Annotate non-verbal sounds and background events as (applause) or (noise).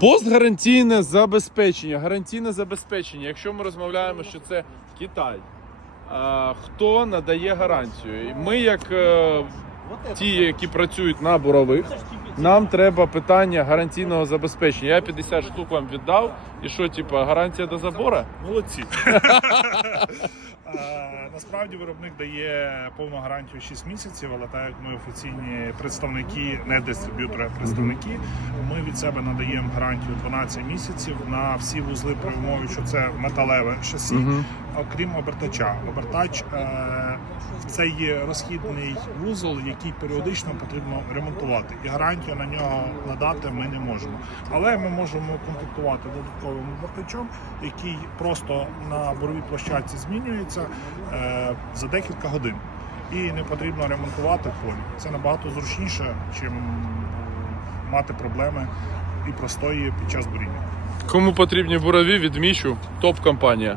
Постгарантійне забезпечення. Гарантійне забезпечення. Якщо ми розмовляємо, що це Китай, а, хто надає гарантію? І Ми, як е, ті, які працюють на бурових, нам треба питання гарантійного забезпечення. Я 50 штук вам віддав, і що, типа, гарантія до забору? Молодці. (laughs) Насправді виробник дає повну гарантію 6 місяців, але так як ми офіційні представники, не дистриб'ютори, а представники, ми від себе надаємо гарантію 12 місяців на всі вузли при умові, що це металеве шасі, окрім обертача. Обертач е, це є розхідний вузол, який періодично потрібно ремонтувати, і гарантію на нього надати ми не можемо. Але ми можемо комплектувати додатковим обертачом, який просто на боровій площадці змінюється е, за декілька годин. І не потрібно ремонтувати полі. Це набагато зручніше, чим мати проблеми і простої під час буріння. Кому потрібні бурові, відмічу топ-компанія.